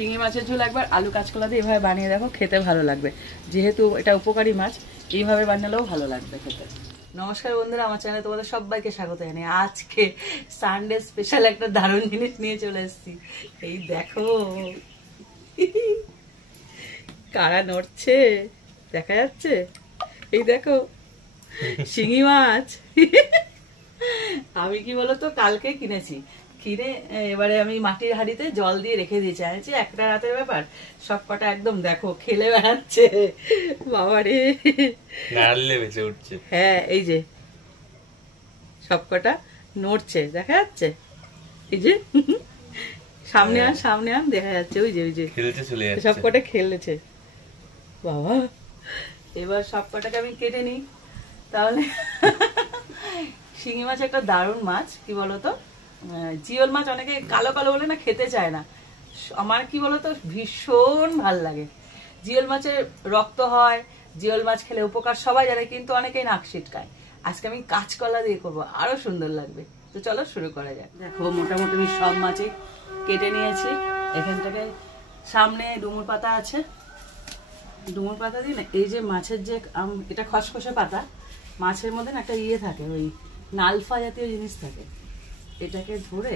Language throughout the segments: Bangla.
শিঙি মাছের ঝোল একবার আলু কাঁচকলা দিয়ে এভাবে বানিয়ে দেখো, খেতে ভালো লাগবে। যেহেতু এটা উপকারী মাছ, এইভাবে বানালেও ভালো লাগবে খেতে। নমস্কার বন্ধুরা, আমার চ্যানেলে তোমাদের সবাইকে স্বাগত জানাই। আজকে সানডে স্পেশাল একটা দারুণ জিনিস নিয়ে চলে এসেছি। এই দেখো কারা নড়ছে, দেখা যাচ্ছে? এই দেখো শিঙি মাছ। আমি কি বলতো কালকে কিনেছি, কিনে এবারে আমি মাটির হাঁড়িতে জল দিয়ে রেখে দিয়েছি। আনছি একটা রাতের ব্যাপার, সব কটা একদম দেখো খেলে বেড়াচ্ছে। বাবারে নাড়লে বেঁচে উঠছে। হ্যাঁ এই যে সব কটা নড়ছে, দেখা যাচ্ছে? এই যে সামনে আন, সামনে আন, দেখা যাচ্ছে ওই যে খেলতে চলে যাচ্ছে, সব কটা খেলেছে। বাবা এবার সব কটাকে আমি কেটে নিই তাহলে। শিঙি মাছ একটা দারুণ মাছ, কি বলতো, জিওল মাছ অনেকে কালো কালো বলে না, খেতে চায় না। আমার কি বলতো ভীষণ ভাল লাগে। জিওল মাছের রক্ত হয়, জিওল মাছ খেলে উপকার সবাই জানে, কিন্তু অনেকেই নাক ছিটকায়। আজকে আমি কাঁচকলা দিয়ে করবো, আরো সুন্দর লাগবে। তো চলো শুরু করা যাক। দেখো মোটামুটি আমি সব মাছই কেটে নিয়েছি। এখান থেকে সামনে ডুমুর পাতা আছে, ডুমুর পাতা দিয়ে না, এই যে মাছের যে এটা খসখসে পাতা, মাছের মধ্যে না একটা ইয়ে থাকে, ওই নালফা জাতীয় জিনিস থাকে। এটাকে ধরে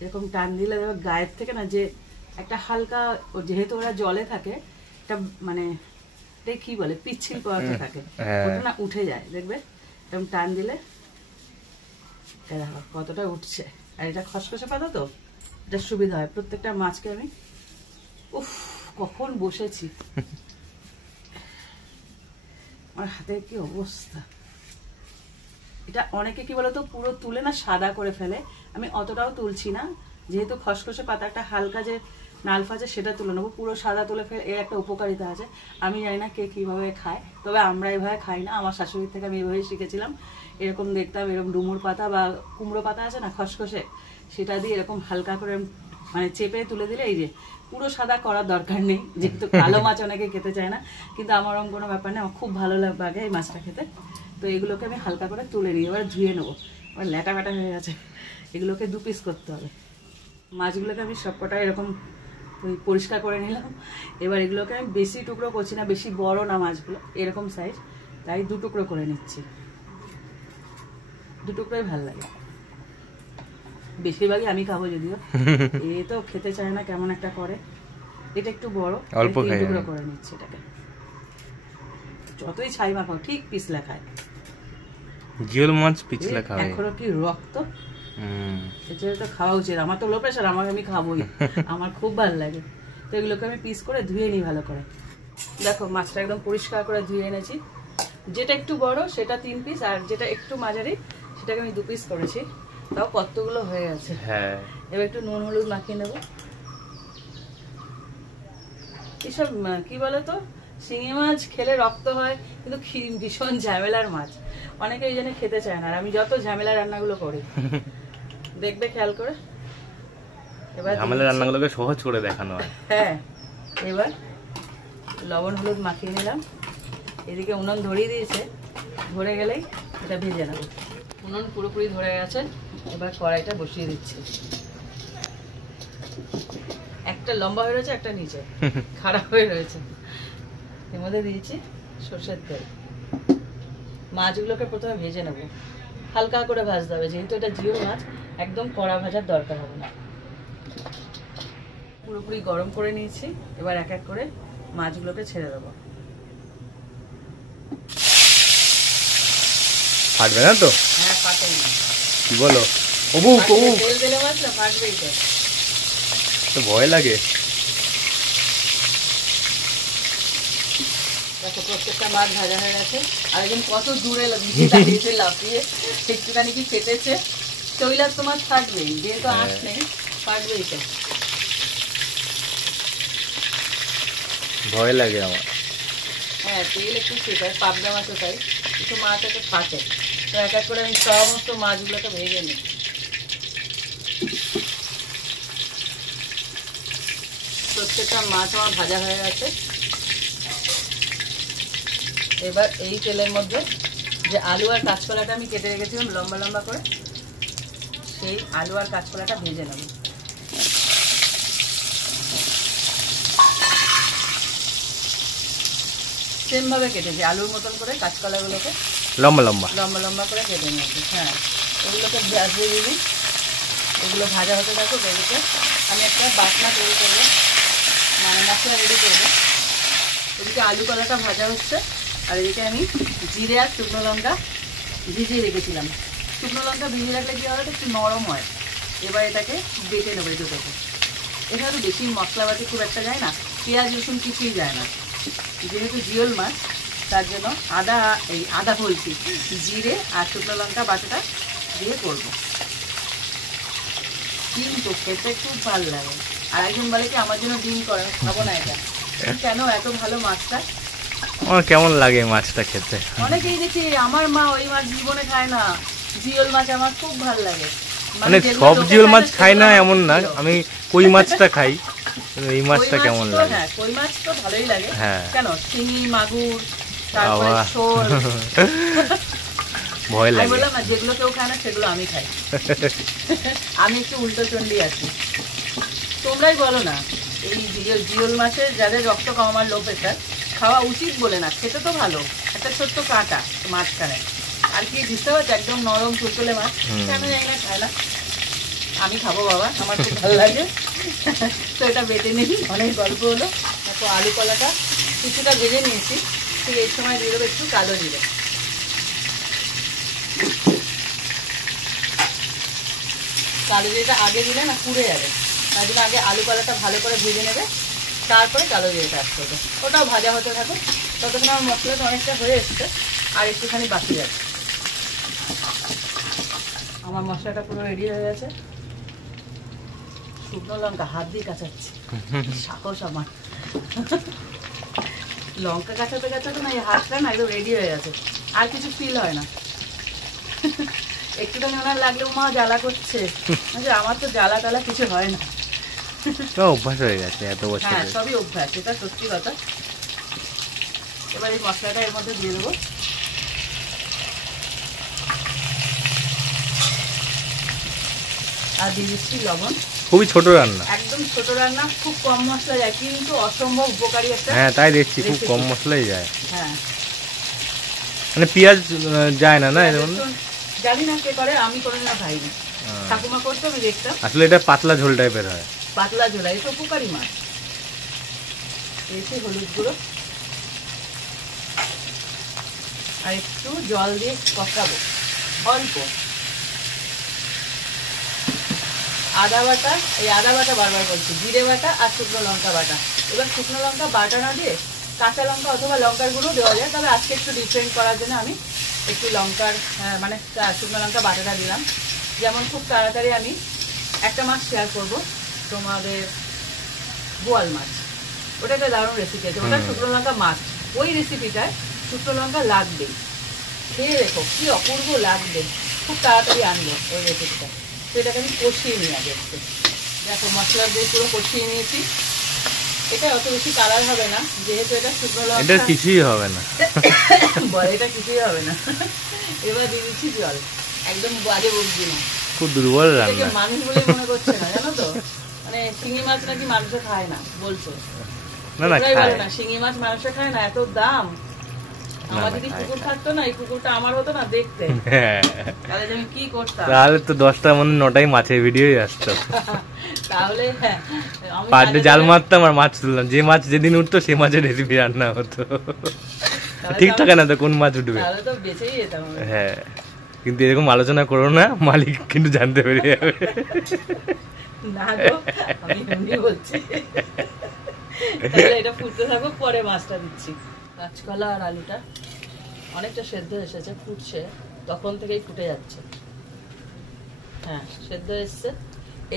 এরকম টান দিলে গায়ের থেকে না যে একটা হালকা, যেহেতু ওরা জলে থাকে, একটা মানে কি বলে পিচ্ছিল পদার্থ থাকে, ওটা না উঠে যায়। দেখবে এরকম টান দিলে দেখো কতটা উঠছে। আর এটা খসখসে পাতা তো, এটা সুবিধা হয়। প্রত্যেকটা মাছকে আমি উফ কখন বসেছি, আমার হাতে কি অবস্থা। এটা অনেকে কি বলতো পুরো তুলে না সাদা করে ফেলে, আমি অতটাও তুলছি না। যেহেতু খসখসে পাতাটা হালকা যে নালফা আছে সেটা তুলে নেবো, পুরো সাদা তুলে ফেলে। এর একটা উপকারিতা আছে, আমি জানি না কে কিভাবে খায়, তবে আমরা এইভাবে খাই না। আমার শাশুড়ির থেকে আমি এইভাবেই শিখেছিলাম। এরকম দেখতাম, এরকম ডুমুর পাতা বা কুমড়ো পাতা আছে না খসখসে, সেটা দিয়ে এরকম হালকা করে মানে চেপে তুলে দিলে, এই যে পুরো সাদা করার দরকার নেই, যেহেতু কালো মাছ অনেকে খেতে চায় না, কিন্তু আমার ওরকম কোনো ব্যাপার নেই। আমার খুব ভালো লাগে এই মাছটা খেতে। তো এগুলোকে আমি হালকা করে তুলে নিই, এবার ধুয়ে নেবো। এবার ল্যাটা ব্যাটা হয়ে গেছে, এগুলোকে 2 পিস করতে হবে। মাছগুলোকে আমি সবকটা এরকম পরিষ্কার করে নিলাম। এবার এগুলোকে আমি বেশি টুকরো করছি না, বেশি বড় না মাছগুলো, এরকম সাইজ, তাই 2 টুকরো করে নিচ্ছি। 2 টুকরোই ভালো লাগে, বেশিরভাগই আমি খাবো, যদিও এ তো খেতে চায় না, কেমন একটা করে। এটা একটু বড়, অল্প টুকরো করে নিচ্ছি। এটাকে যতই ছাই মাখাও ঠিক পিছলা খায়, জিওল মাছ পিছলা খায়। এখনো কি রক্ত, এছাড়া তো খাওয়া উচিত। আমার তো লো প্রেশার, আমি খাবোই, আমার খুব ভালো লাগে। তো এগুলোকে আমি পিস করে ধুয়ে নিই ভালো করে। দেখো মাছটা একদম পরিষ্কার করে ধুয়ে এনেছি। যেটা একটু বড় সেটা 3 পিস, আর যেটা একটু মাঝারি সেটাকে আমি 2 পিস করেছি। তাও কতগুলো হয়ে গেছে। হ্যাঁ, এবার একটু নুন হলুদ মাখিয়ে নেবো। এসব কি বলতো, শিঙি মাছ খেলে রক্ত হয়, কিন্তু ভীষণ ঝামেলার মাছ, অনেকে এই জন্য খেতে চায় না। আর আমি যত ঝামেলা রান্নাগুলো করি দেখবে খেয়াল করে। এবার ঝামেলা রান্নাগুলোকে সহজ করে দেখানো হয়। হ্যাঁ, এবার লবণ হলুদ মাখিয়ে নিলাম। এদিকে উনুন ধরিয়ে দিয়েছে, ধরে গেলেই এটা ভেজে নেব। উনুন পুরোপুরি ধরে গেছে, এবার কড়াইটা বসিয়ে দিচ্ছি। একটা লম্বা হয়ে রয়েছে, একটা নিচে খারাপ হয়ে রয়েছে। এর মধ্যে দিয়েছি সর্ষের তেল। মাছগুলোকে প্রথমে ভেজে নেব, হালকা করে ভাজতে হবে, যেহেতু এটা জিওল মাছ, একদম কড়া ভাজার দরকার হবে না। পুরোপুরি গরম করে নিয়েছি, এবার এক এক করে মাছগুলোকে ছেড়ে দেবো। ফাটবে না তো? হ্যাঁ ফাটেই না। কি বলো? তেল দিলে মাছ না ফাটবেই তো ভয় লাগে। দেখো প্রত্যেকটা মাছ ভাজা হয়ে গেছে। আর একদম কত দূরে দাঁড়িয়েছে লাফিয়ে, একটুখানি কি ফেটেছে। তৈলাক্ত মাছ ফাটবেই, যেহেতু আঁশ নেই, ফাটবেই তো। ভয় লাগে আমার। হ্যাঁ তেল একটু ছেটায়, পাবদা মাছও তাই, একটু মাছ একটা ফাটে। তো এক এক করে আমি সমস্ত মাছগুলোকে ভেজে নিই। প্রত্যেকটা মাছ আমার ভাজা হয়ে গেছে। এবার এই তেলের মধ্যে যে আলু আর কাঁচকলাটা আমি কেটে রেখেছিলাম লম্বা লম্বা করে, সেই আলু আর কাঁচকলাটা ভেজে নেব। সেম ভাবে কেটেছি, আলুর মতন করে কাঁচকলাগুলোকে লম্বা লম্বা লম্বা লম্বা করে কেটে নিয়েছি। হ্যাঁ, এগুলোকে ভাজিয়ে দিবি, এগুলো ভাজা হতে থাকো। বেরিতে আমি একটা বাটনা তৈরি করবো, মানে মশলা রেডি করবো। এদিকে আলু কলাটা ভাজা হচ্ছে, আর এদিকে আমি জিরে আর শুকনো লঙ্কা ভিজিয়ে রেখেছিলাম। শুকনো লঙ্কা ভিজিয়ে রাখলে কী হয়, একটু নরম হয়। এবার এটাকে বেটে নেবো এই দুটোকে। এখানে তো বেশি মশলাপাতি খুব একটা যায় না, পেঁয়াজ রসুন কিছুই যায় না। যেহেতু জিওল মাছ, তার জন্য আদা বলছি, জিরে আর শুকনো লঙ্কা বাটাটা দিয়ে করবো। কিন্তু খেতে খুব ভালো লাগে। আর একজন বলে কি আমার জন্য ডিম করে, খাবো না এটা। কেন, এত ভালো মাছটা। আমার কেমন লাগে মাছটা খেতে? অনেকেই দেখি আমার মা ওই মাছ জীবনে খায় না, জিওল মাছ আমার খুব ভালো লাগে। মানে সব জিওল মাছ খাই না এমন না, আমি কই মাছটা খাই। এই মাছটা কেমন লাগে? হ্যাঁ, কই মাছ তো ভালোই লাগে। হ্যাঁ, কেন, শিঙি, মাগুর, তারপরে শোল। ভয় লাগে। আমি বললাম না, যেগুলো কেউ খায় না সেগুলো আমি খাই। আমি একটু উল্টো চন্ডি আছি। তোমরাই বলো না, এই জিওল মাছের যাদের রক্ত কম, আমার লো প্রেশার, খাওয়া উচিত বলে না, খেতে তো ভালো। একটা ছোট্ট কাঁটা মাঝখানে, আর কি বুঝতে পারছো, একদম নরম তুলতুলে মাছ। কেন জানি না খায় না, আমি খাবো বাবা, আমার খুব ভালো লাগে। তো এটা বেটে নিই, অনেক গল্প হলো। তো আলু কলাটা কিছুটা ভেজে নিয়েছি, ঠিক এই সময় দিয়ে দেবো একটু কালো জিরে। কালো জিরেটা আগে দিলে না পুড়ে যাবে, তার জন্য আগে আলু কলাটা ভালো করে ভেজে নেবে, তারপরে কালো জিরেটা অ্যাড করবে। ওটাও ভাজা হতে থাকো, ততক্ষণ আমার মশলাটা অনেকটা হয়ে এসছে, আর একটুখানি বাকি আছে। আমার মশলাটা পুরো রেডি হয়ে গেছে। শুকনো লঙ্কা হাত দিয়ে কাচাচ্ছি, সাহস আমার। লঙ্কা কাচাতে কাচাতে না এই হাতটা না একদম রেডি হয়ে গেছে, আর কিছু ফিল হয় না। একটুখানি ওনার লাগলেও মা জ্বালা করছে, আমার তো জ্বালা টালা কিছু হয় না। অভ্যাস হয়ে গেছে এত বছর। হ্যাঁ, সবই অভ্যাস, এটা সত্যি কথা। এবার এই মশলাটা এর মধ্যে দিয়ে দেবো। আর দিয়ে দিচ্ছি লবণ। খুবই ছোট রান্না, একদম ছোট রান্না, খুব কম মশলা যায়, কিন্তু অসম্ভব উপকারী একটা। হ্যাঁ তাই দেখছি, খুব কম মশলাই যায়। হ্যাঁ, মানে পেঁয়াজ যায় না, না এরকম? জানি না কে করে, আমি কোনোদিনও খাইনি। ঠাকুমা করতো, আমি দেখতাম। আসলে এটা পাতলা ঝোল টাইপের হয়। পাতলা ঝোলা, এটা উপকারী মাছ। দিয়েছি হলুদ গুঁড়ো, আর একটু জল দিয়ে কষাবো অল্প। আদা বাটা, এই আদা বাটা বারবার বলছি, জিরে বাটা আর শুকনো লঙ্কা বাটা। এবার শুকনো লঙ্কা বাটা না দিয়ে কাঁচা লঙ্কা অথবা লঙ্কার গুঁড়ো দেওয়া যায়, তবে আজকে একটু ডিফারেন্ট করার জন্য আমি একটু লঙ্কার মানে শুকনো লঙ্কা বাটাটা দিলাম। যেমন খুব তাড়াতাড়ি আমি একটা মাছ শেয়ার করব তোমাদের, বোয়াল মাছ। ওটা একটা দারুণ রেসিপি আছে, ওটা শুকনো লঙ্কা মাছ। ওই রেসিপিটায় শুকনো লঙ্কা লাগবে, খেয়ে দেখো কি অপূর্ব লাগবে। খুব তাড়াতাড়ি আনবো ওই রেসিপিটা। তো এটাকে আমি কষিয়ে নিই আগে একটু। দেখো মশলা দিয়ে পুরো কষিয়ে নিয়েছি। এটা অত বেশি কালার হবে না, যেহেতু এটা শুকনো লঙ্কা। এটা কিছুই হবে না, বলে এটা কিছুই হবে না। এবার দিয়ে দিচ্ছি জল, একদম বাজে বলছি না। খুব দুর্বল রান্না। মানুষ বলে মনে করছে না, জানো তো, মানে শিঙি মাছ নাকি মানুষে খায় না বলছে। না না খায় না, শিঙি মাছ মানুষে খায় না, এত দাম। আমার যদি পুকুর থাকতো না, এই পুকুরটা আমার হতো না দেখতে, তাহলে আমি কি করতাম? তাহলে তো 10টা মানে 9টাই মাছের ভিডিওই আসতো। তাহলে পার ডে জাল মারতাম আর মাছ তুললাম, যে মাছ যেদিন উঠতো সে মাছের রেসিপি রান্না হতো। ঠিক থাকে না তো কোন মাছ উঠবে। তাহলে তো বেঁচেই যেতাম। হ্যাঁ, কিন্তু এরকম আলোচনা করো না, মালিক কিন্তু জানতে পেরে যাবে। না গো, আমি এমনি বলছি। তাহলে এটা ফুটতে থাকুক, পরে মাছটা দিচ্ছি। কাঁচকলা আর আলুটা অনেকটা সেদ্ধ এসেছে, ফুটছে, তখন থেকেই ফুটে যাচ্ছে। হ্যাঁ, সেদ্ধ এসছে।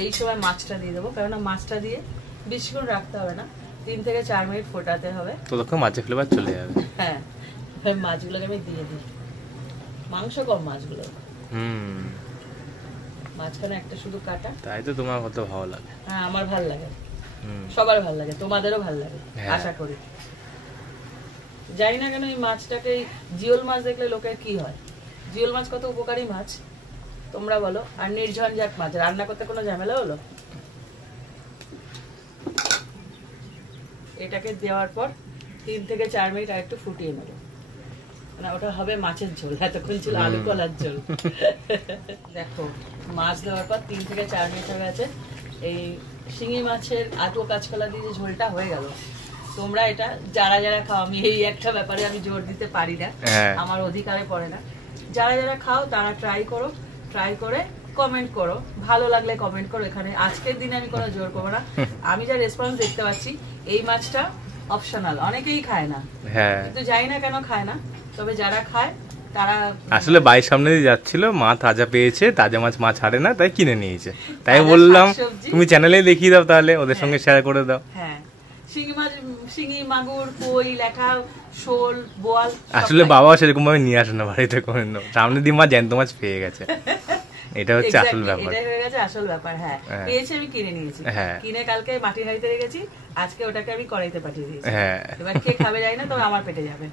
এই সময় মাছটা দিয়ে দেবো, কেননা মাছটা দিয়ে বেশিক্ষণ রাখতে হবে না, 3 থেকে 4 মিনিট ফোটাতে হবে, ততক্ষণ মাছের ফ্লেভার চলে যাবে। হ্যাঁ, মাছগুলোকে আমি দিয়ে দিই। মাংস কম মাছগুলো, মাঝখানে একটা শুধু কাটা। তাই তো তোমার কত ভালো লাগে। হ্যাঁ, আমার ভালো লাগে, সবার ভালো লাগে, তোমাদেরও ভালো লাগে আশা করি। জানি না কেন এই মাছটাকে, জিওল মাছ দেখলে লোকের কি হয়। জিওল মাছ কত উপকারী মাছ তোমরা বলো, আর নির্ঝঞ্ঝাট মাছ, রান্না করতে কোনো ঝামেলা হলো। এটাকে দেওয়ার পর 3 থেকে 4 মিনিট আর একটু ফুটিয়ে নেবো, মানে ওটা হবে মাছের ঝোল। এতক্ষণ ছিল আলু কলার ঝোল। দেখো মাছ দেওয়ার পর 3 থেকে 4 মিনিট হয়ে গেছে। এই শিঙি মাছের আটো কাঁচকলা দিয়ে যে ঝোলটা হয়ে গেল। তোমরা এটা যারা যারা খাও, আমি এই একটা ব্যাপারে আমি জোর দিতে পারি না, আমার অধিকারে পড়ে না, যারা যারা খাও তারা ট্রাই করো, ট্রাই করে কমেন্ট করো, ভালো লাগলে কমেন্ট করো। এখানে আজকের দিনে আমি কোনো জোর করবো না। আমি যা রেসপন্স দেখতে পাচ্ছি, এই মাছটা অপশনাল, অনেকেই খায় না, কিন্তু জানি না কেন খায় না, তবে যারা খায় তারা আসলে বাড়ির সামনে দিয়ে যাচ্ছিল, মা তাজা পেয়েছে, তাজা মাছ মা ছাড়ে না, তাই কিনে নিয়েছে। তাই বললাম তুমি চ্যানেলে দেখিয়ে দাও, তাহলে ওদের সঙ্গে শেয়ার করে দাও। হ্যাঁ, শিঙি মাছ, শিঙি, মাগুর, কই, ল্যাঠা, শোল, বোয়াল। আসলে বাবা সেরকম ভাবে নিয়ে আসে না বাড়িতে কোনো, সামনে দিয়ে মা জ্যান্ত মাছ পেয়ে গেছে। এটা হচ্ছে আসল ব্যাপার, এটাই হয়ে গেছে আসল ব্যাপার। হ্যাঁ, পেয়েছি, আমি কিনে নিয়েছি, কিনে কালকে মাটির হাঁড়িতে রেখেছি, আজকে ওটাকে আমি কড়াইতে পাঠিয়ে দিয়েছি। এবার কে খাবে জানি না, তবে আমার পেটে যাবে।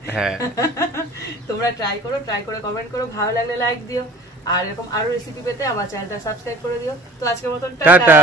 তোমরা ট্রাই করো, ট্রাই করে কমেন্ট করো, ভালো লাগলে লাইক দিও, আর এরকম আরো রেসিপি পেতে আমার চ্যানেলটা সাবস্ক্রাইব করে দিও। তো আজকের মতন টাটা।